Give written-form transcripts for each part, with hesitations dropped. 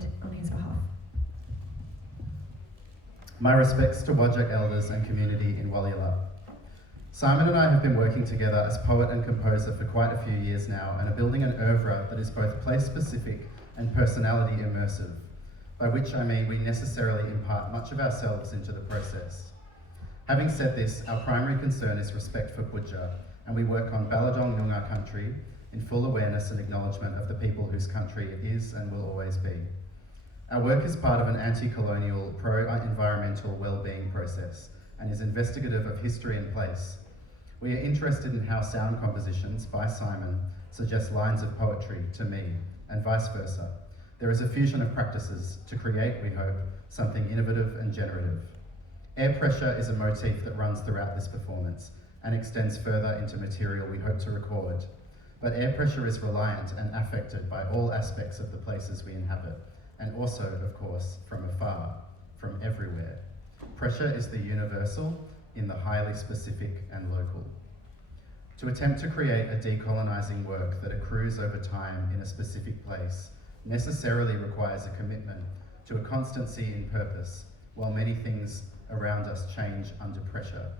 read on his behalf. My respects to Whadjuk elders and community in Walyalup. Simon and I have been working together as poet and composer for quite a few years now and are building an oeuvre that is both place-specific and personality immersive, by which I mean we necessarily impart much of ourselves into the process. Having said this, our primary concern is respect for Budja, and we work on Baladong Noongar country in full awareness and acknowledgement of the people whose country it is and will always be. Our work is part of an anti-colonial, pro-environmental well-being process and is investigative of history and place. We are interested in how sound compositions by Simon suggest lines of poetry to me, and vice versa. There is a fusion of practices to create, we hope, something innovative and generative. Air pressure is a motif that runs throughout this performance and extends further into material we hope to record. But air pressure is reliant and affected by all aspects of the places we inhabit, and also, of course, from afar, from everywhere. Pressure is the universal in the highly specific and local. To attempt to create a decolonizing work that accrues over time in a specific place necessarily requires a commitment to a constancy in purpose, while many things around us change under pressure.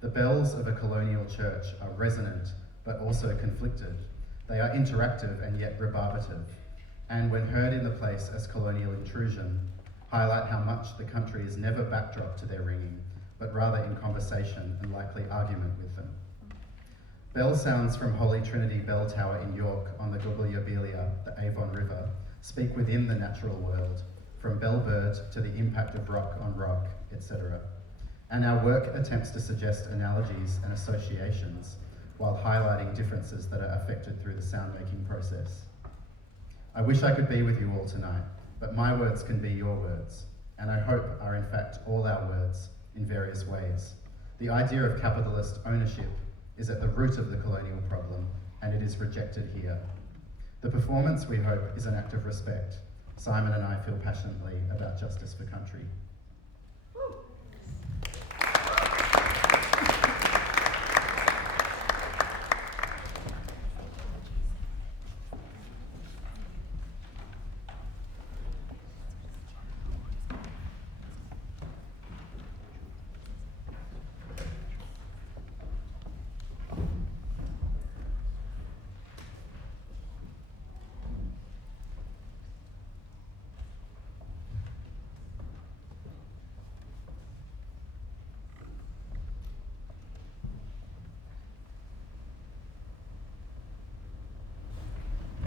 The bells of a colonial church are resonant, but also conflicted. They are interactive and yet rebarbative, and when heard in the place as colonial intrusion, highlight how much the country is never backdrop to their ringing, but rather in conversation and likely argument with them. Bell sounds from Holy Trinity Bell Tower in York on the Guguleobelia, the Avon River, speak within the natural world, from bellbird to the impact of rock on rock, etc. And our work attempts to suggest analogies and associations while highlighting differences that are affected through the sound-making process. I wish I could be with you all tonight, but my words can be your words, and I hope are in fact all our words in various ways. The idea of capitalist ownership is at the root of the colonial problem, and it is rejected here. The performance, we hope, is an act of respect. Simon and I feel passionately about justice for country.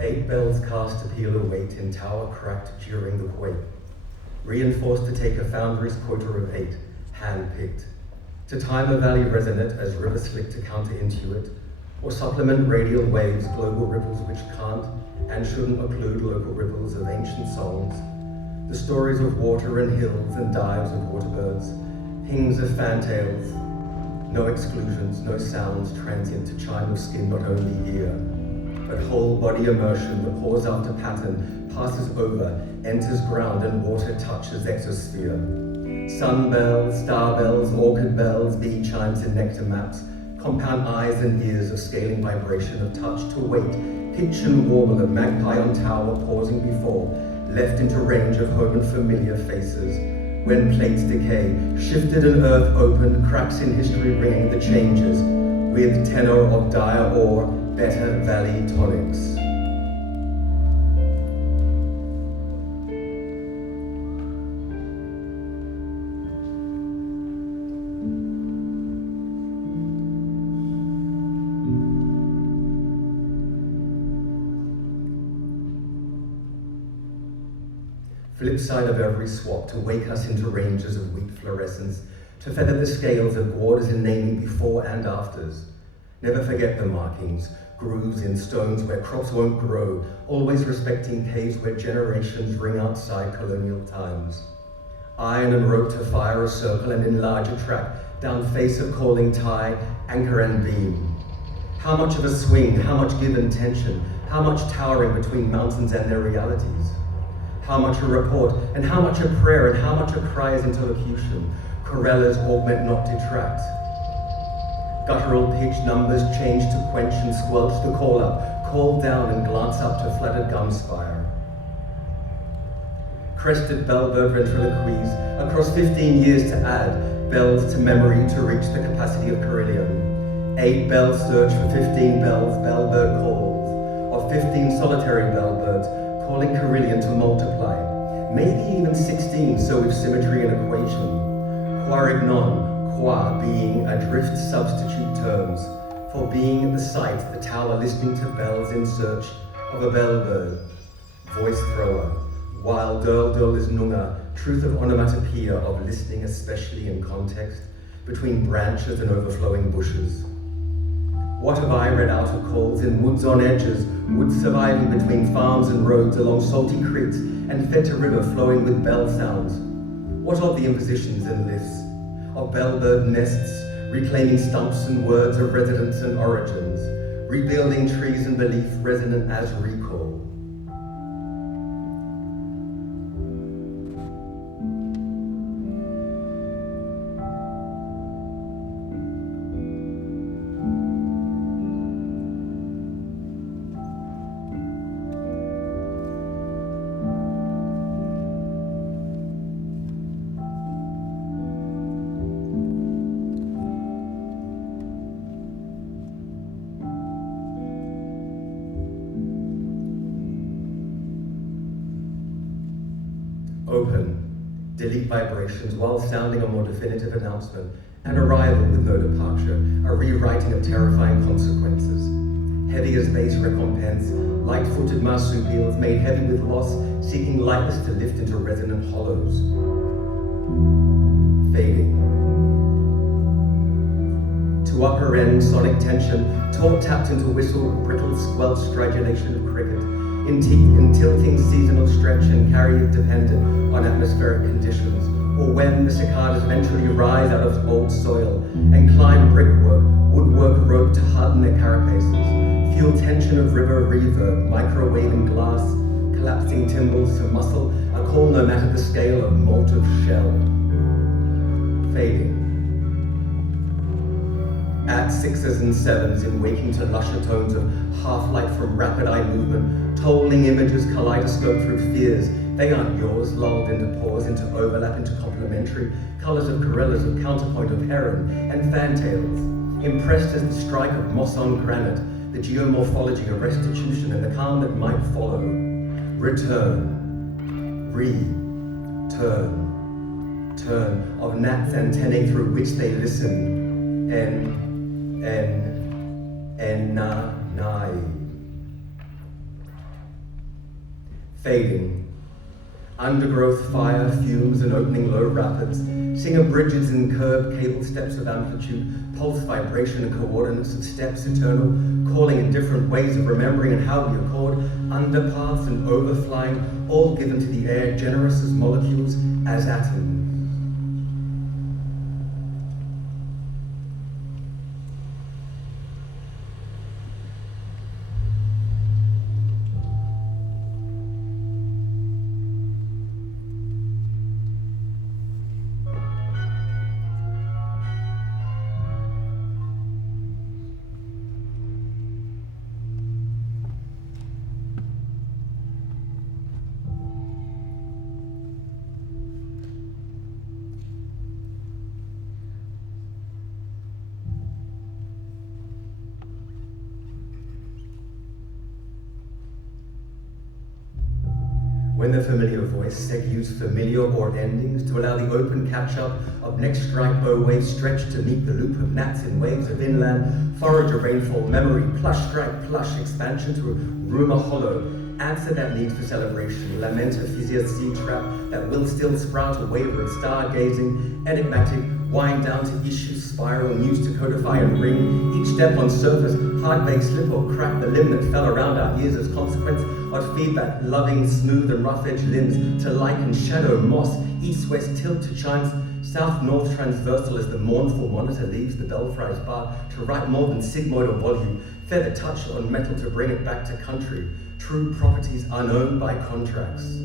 Eight bells cast a peal of weight in tower cracked during the quake, reinforced to take a foundry's quota of 8, hand-picked, to time a valley resonate as river slick to counter-intuit, or supplement radial waves, global ripples which can't and shouldn't occlude local ripples of ancient songs, the stories of water and hills and dives of waterbirds, pings of fantails, no exclusions, no sounds transient to chime of skin not only ear, but whole body immersion, the pause after pattern, passes over, enters ground, and water touches exosphere. Sun bells, star bells, orchid bells, bee chimes and nectar maps, compound eyes and ears of scaling vibration of touch to wait, pitch and warble of magpie on tower pausing before, left into range of home and familiar faces. When plates decay, shifted and earth open, cracks in history ringing the changes, with tenor of dire ore, better valley tonics. Flip side of every swap to wake us into ranges of wheat fluorescence, to feather the scales of orders in naming before and afters. Never forget the markings, grooves in stones where crops won't grow, always respecting caves where generations ring outside colonial times. Iron and rope to fire a circle and enlarge a track, down face of calling tie, anchor and beam. How much of a swing, how much give and tension, how much towering between mountains and their realities. How much a report, and how much a prayer, and how much a cry is interlocution. Corellas augment, not detract. Guttural pitch numbers change to quench and squelch the call up, call down and glance up to flooded gum spire. crested bellbird ventriloquies across 15 years to add bells to memory to reach the capacity of Carillion. 8 bells search for 15 bells, bellbird calls, of 15 solitary bellbirds calling Carillion to multiply. Maybe even 16, so with symmetry and equation. Quarignon, qua being adrift substitute terms, for being at the site, the tower listening to bells in search of a bellbird, voice thrower, while dul is nunga, truth of onomatopoeia of listening especially in context, between branches and overflowing bushes. What have I read out of calls in woods on edges, woods surviving between farms and roads along salty creeks and fed to river flowing with bell sounds? What of the impositions and lifts, of bellbird nests, reclaiming stumps and words of residence and origins, rebuilding trees and belief resonant as recall? Open, delete vibrations while sounding a more definitive announcement, an arrival with no departure, a rewriting of terrifying consequences. Heavy as base recompense, light-footed marsupials made heavy with loss, seeking lightness to lift into resonant hollows. Fading. To upper end, sonic tension, talk tapped into whistle, brittle, squelch, stridulation of cricket, in tilting seasonal stretch and carry it dependent on atmospheric conditions, or when the cicadas eventually rise out of old soil and climb brickwork, woodwork rope to harden their carapaces, fuel tension of river reverb, microwaving glass, collapsing timbals to muscle, a call no matter the scale of motive shell. Fading. At 6s and 7s in waking to lusher tones of half-light from rapid eye movement, tolling images kaleidoscope through fears. They aren't yours, lulled into pause, into overlap, into complementary colors of gorillas, of counterpoint of heron and fantails, impressed as the strike of moss on granite, the geomorphology of restitution and the calm that might follow. Return, turn of gnats' antennae through which they listen. Nai. Fading. Undergrowth, fire, fumes, and opening low rapids. Singer bridges and curved cable steps of amplitude, pulse, vibration, and coordinates of steps eternal, calling in different ways of remembering and how we accord, underpaths and overflying, all given to the air, generous as molecules, as atoms. When the familiar voice segues familiar or endings to allow the open catch-up of next strike O-wave stretch to meet the loop of gnats in waves of inland, forager rainfall, memory, plush strike, plush, expansion to rumor hollow, answer that need for celebration, lament a physia seed trap that will still sprout a waiver of stargazing, enigmatic, wind down to issue, spiral, news to codify and ring, each step on surface, hard-baked slip or crack the limb that fell around our ears as consequence of feedback, loving, smooth and rough-edged limbs to light and shadow, moss, east-west tilt to chimes, south-north transversal as the mournful monitor leaves the Belfry's bar to write more than sigmoid or volume, feather touch on metal to bring it back to country, true properties unowned by contracts.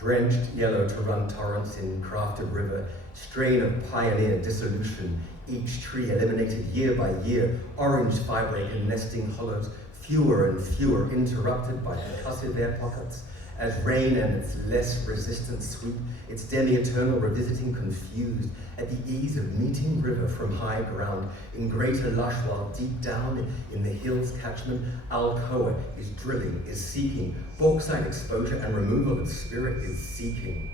drenched yellow to run torrents in crafted river, strain of pioneer dissolution, each tree eliminated year by year, orange firebrake and nesting hollows, fewer and fewer interrupted by percussive air pockets, as rain and its less resistant sweep, its demi-eternal revisiting confused, at the ease of meeting river from high ground, in greater lush, while deep down in the hills catchment, Alcoa is drilling, is seeking, bauxite exposure and removal of spirit is seeking.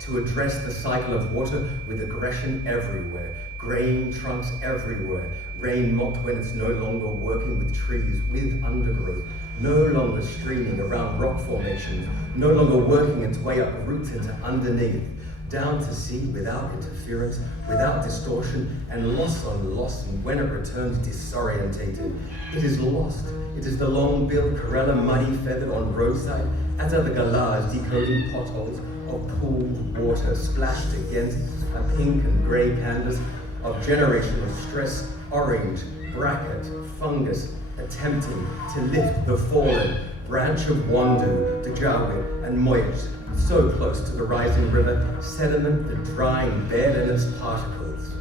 To address the cycle of water with aggression everywhere, grain trunks everywhere, rain mocked when it's no longer working with trees, with undergrowth, no longer streaming around rock formations, no longer working its way up roots into underneath, down to sea without interference, without distortion, and loss on loss, and when it returns disorientated, it is lost. It is the long-billed Corella muddy feathered on roadside, as are the galahs decoding potholes of pooled water splashed against a pink and grey canvas of generational stress, orange, bracket, fungus, attempting to lift the fallen branch of Wandu, Djuna Lee, and Moyet, so close to the rising river, sediment the drying bed and its particles.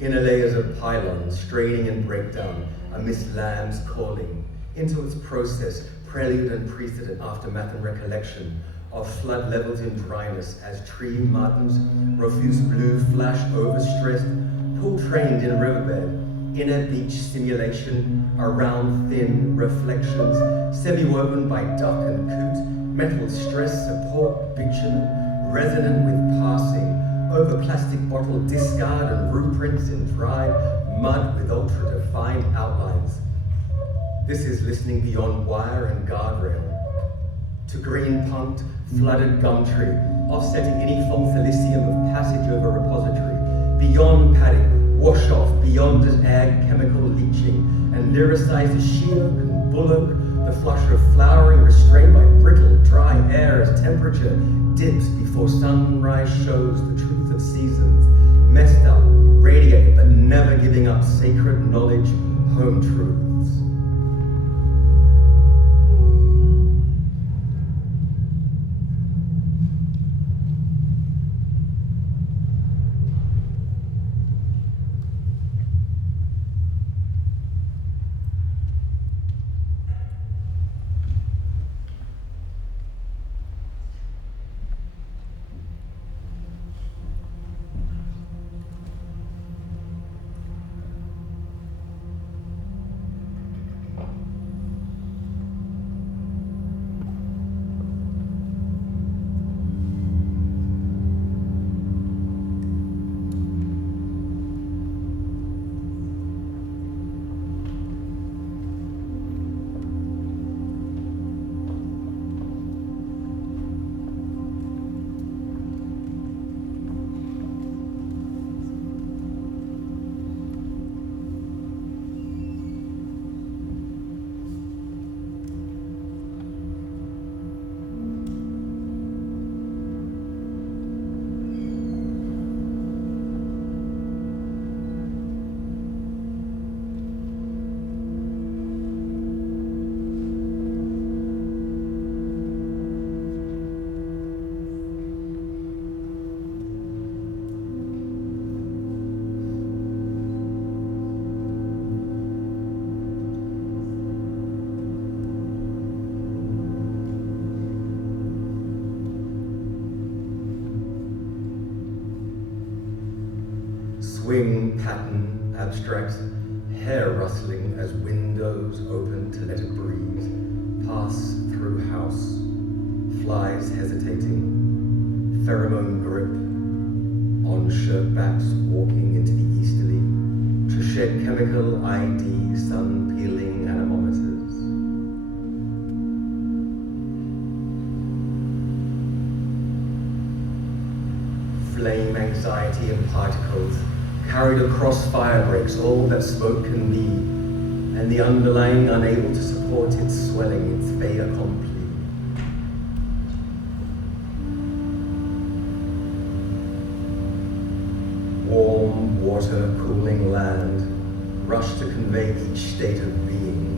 Inner layers of pylons straining and breakdown amidst lambs calling, into its process, prelude and precedent, aftermath and recollection of flood levels in dryness as tree martins, refuse blue flash overstressed, pool trained in riverbed, inner beach simulation, around thin reflections, semi-woven by duck and coot, metal stress support bitumen, resonant with passing, over plastic bottle discard and blueprints in dried mud with ultra-defined outlines. This is listening beyond wire and guardrail, to green punked, flooded gum tree, offsetting any false elysium of passage over repository, beyond paddock, wash off, beyond as ag chemical leaching, and lyricize the she-oak and bullock, the flush of flowering restrained by brittle, dry air as temperature dips before sunrise shows the truth of seasons, messed up, radiated, but never giving up sacred knowledge, home truths. Swing pattern abstracts, hair rustling as windows open to let it breathe, pass through house, flies hesitating, pheromone grip, on shirt backs walking into the easterly, to shed chemical ID sun peeling anemometers. Flame anxiety and particles, carried across fire breaks, all that smoke can be, and the underlying unable to support its swelling, its fait accompli. warm water, cooling land, rush to convey each state of being.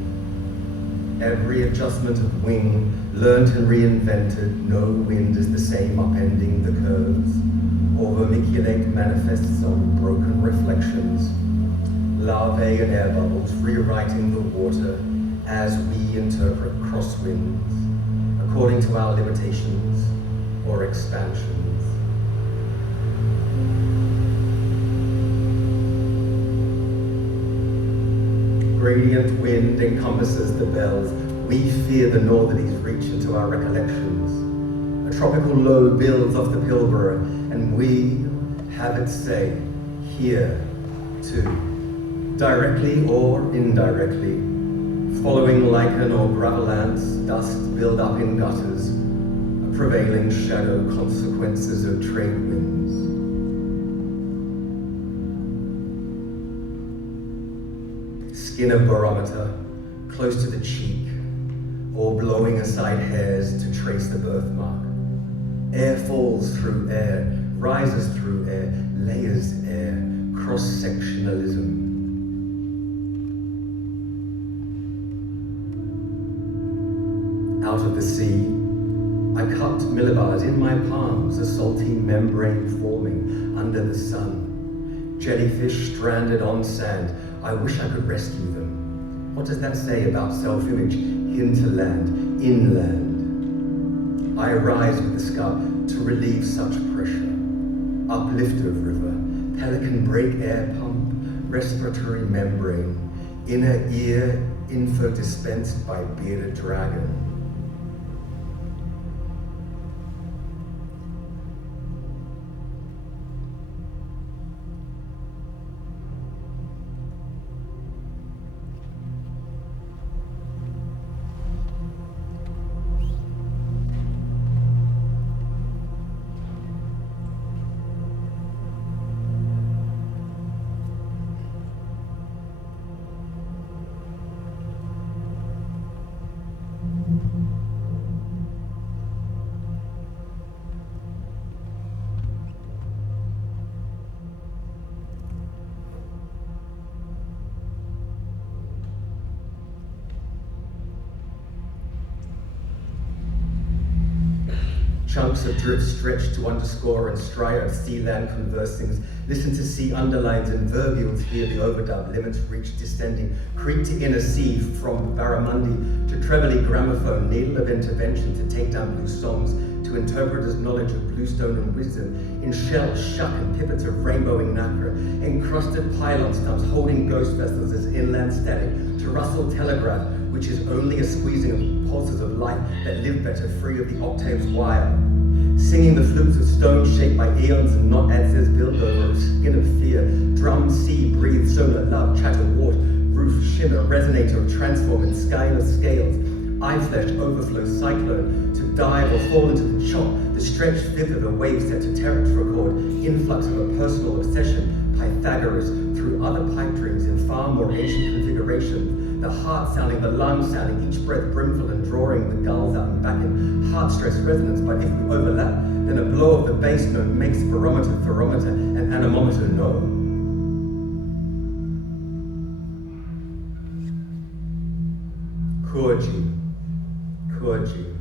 Every adjustment of wing, learnt and reinvented, no wind is the same upending the curves, or vermiculate manifests on broken reflections, larvae and air bubbles rewriting the water as we interpret crosswinds, according to our limitations or expansions. Gradient wind encompasses the bells. We fear the northerlies reach into our recollections. A tropical low builds off the Pilbara, and we have it say, here, too, directly or indirectly, following lichen or gravel ants, dust build up in gutters, a prevailing shadow consequences of trade winds. Skin a barometer, close to the cheek, or blowing aside hairs to trace the birthmark. Air falls through air, rises through air, layers air, cross-sectionalism. Out of the sea, I cupped millibars in my palms, a salty membrane forming under the sun. Jellyfish stranded on sand, I wish I could rescue them. What does that say about self-image? Hinterland, inland. I rise with the scarp to relieve such pressure. Uplift of river, pelican break air pump, respiratory membrane, inner ear, info dispensed by bearded dragon. Chunks of drift stretch to underscore and striate of sea-land conversing. Listen to sea underlines and verbules, hear the overdub, limits reach descending, creep to inner sea from barramundi to treble gramophone, needle of intervention to take down blue songs, to interpreters' knowledge of bluestone and wisdom, in shell, shuck and pipets of rainbowing nacre, encrusted pylon stumps holding ghost vessels as inland static, to rustle telegraph, which is only a squeezing of pulses of light that live better free of the octave's wire. Singing the flutes of stone shaped by eons and not answers built over a skin of fear. Drum, sea, breathe, sonar, love, chatter, wart, roof, shimmer, resonator of transform and sky of scales. Eye flesh, overflow, cyclone, to dive or fall into the chop, the stretched fifth of a wave set to terex record, influx of a personal obsession, Pythagoras, through other pipe dreams in far more ancient configuration. The heart sounding, the lungs sounding, each breath brimful and drawing the gulls out and back in heart stress resonance. But if we overlap, then a blow of the bass note makes barometer, thermometer, and anemometer know. Kurji, Kurji.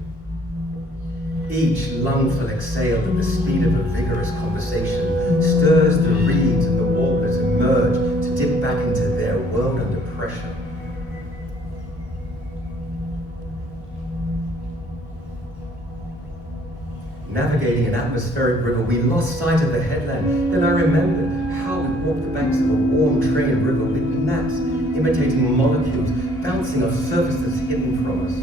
Each lungful exhale at the speed of a vigorous conversation stirs the reeds and the warblers emerge to dip back into their world under pressure. Navigating an atmospheric river, we lost sight of the headland. Then I remembered how we walked the banks of a warm trained river with gnats imitating molecules bouncing off surfaces hidden from us.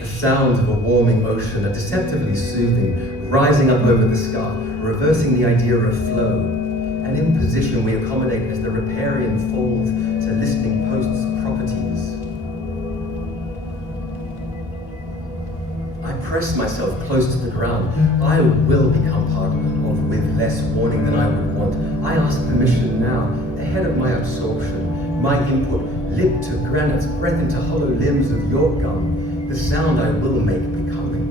The sounds of a warming ocean are deceptively soothing, rising up over the scarp, reversing the idea of flow. An imposition we accommodate as the riparian falls to listening posts' properties. I press myself close to the ground. I will become part of with less warning than I would want. I ask permission now, ahead of my absorption, my input, lip to granite's breath into hollow limbs of your gum, the sound I will make becoming.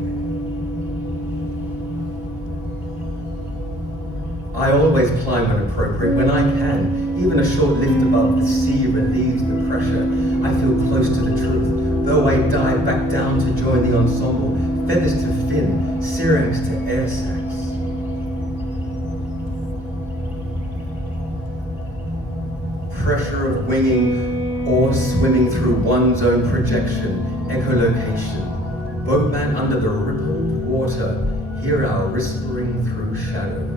I always climb when appropriate, when I can. Even a short lift above the sea relieves the pressure. I feel close to the truth, though I dive back down to join the ensemble. Feathers to fin, syrinx to air sacs. Pressure of winging or swimming through one's own projection, echolocation. Boatman under the rippled water, hear our whispering through shadows.